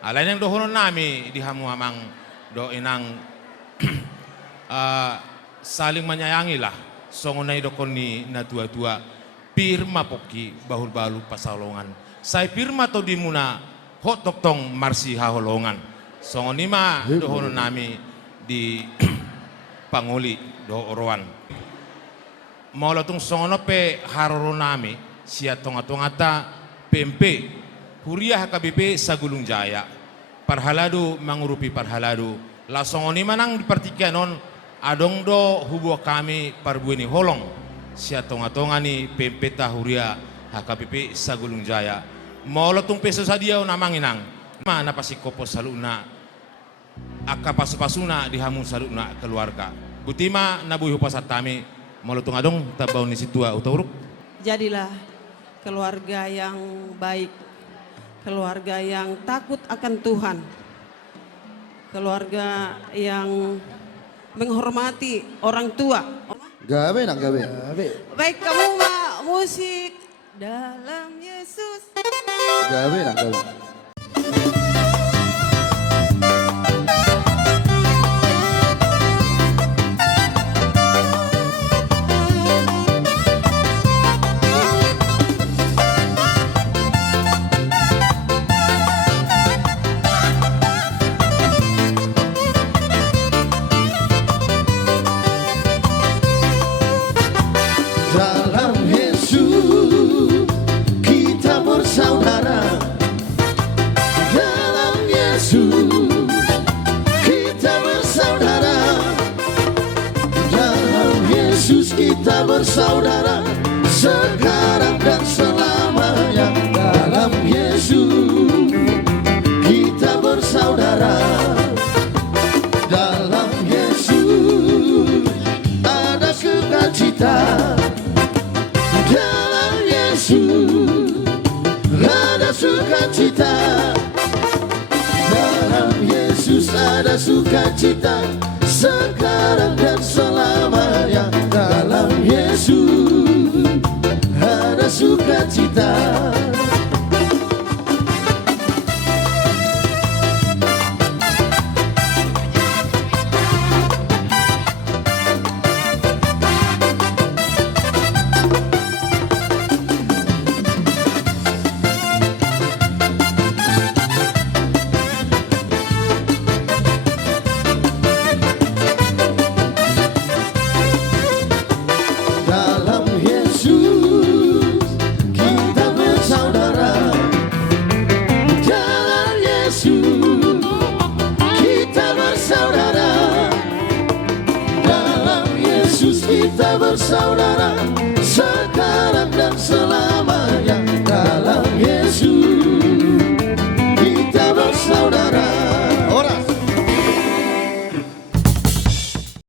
Alain yang dohonon nami di hamu amang do inang saling menyayangi lah. Songonai dokon ni na tua-tua pirma poki bahul balu pasalongan. Saya pirma to di muna hot tong marsi haholongan. Songonima dohonon nami di panguli do oroan. Mau latung songono pe haroro nami sia tonga-tongata pempe. Huriah HKBP Sagulung Jaya, parhaladu mengurupi parhaladu. Lasongoni manang dipertikan non adong do hubo kami parbuini holong. Sia tonga-tonga ni pempeta Huriah HKBP Sagulung Jaya. Mau letung peso sadia namanginang. Mana pasti kopo saluna. Aka pasu-pasuna dihamun saluna keluarga. Butima nabuhi pasatami. Mau letung adong tabau ni situa utauruk. Jadilah keluarga yang baik. Keluarga yang takut akan Tuhan, keluarga yang menghormati orang tua. Gawe nak gawe. Baik kamu musik dalam Yesus. Gawe nak gawe. Dalam Yesus kita bersaudara. Dalam Yesus kita bersaudara. Dalam Yesus kita bersaudara. Sekarang dan selamanya. Dalam Yesus kita bersaudara. Dalam Yesus ada sukacita. Dalam Yesus ada sukacita. Dalam Yesus ada sukacita. Sekarang dan selamanya. Dalam Yesus ada sukacita. Dalam Yesus kita bersaudara. Dalam Yesus kita bersaudara. Dalam Yesus kita bersaudara.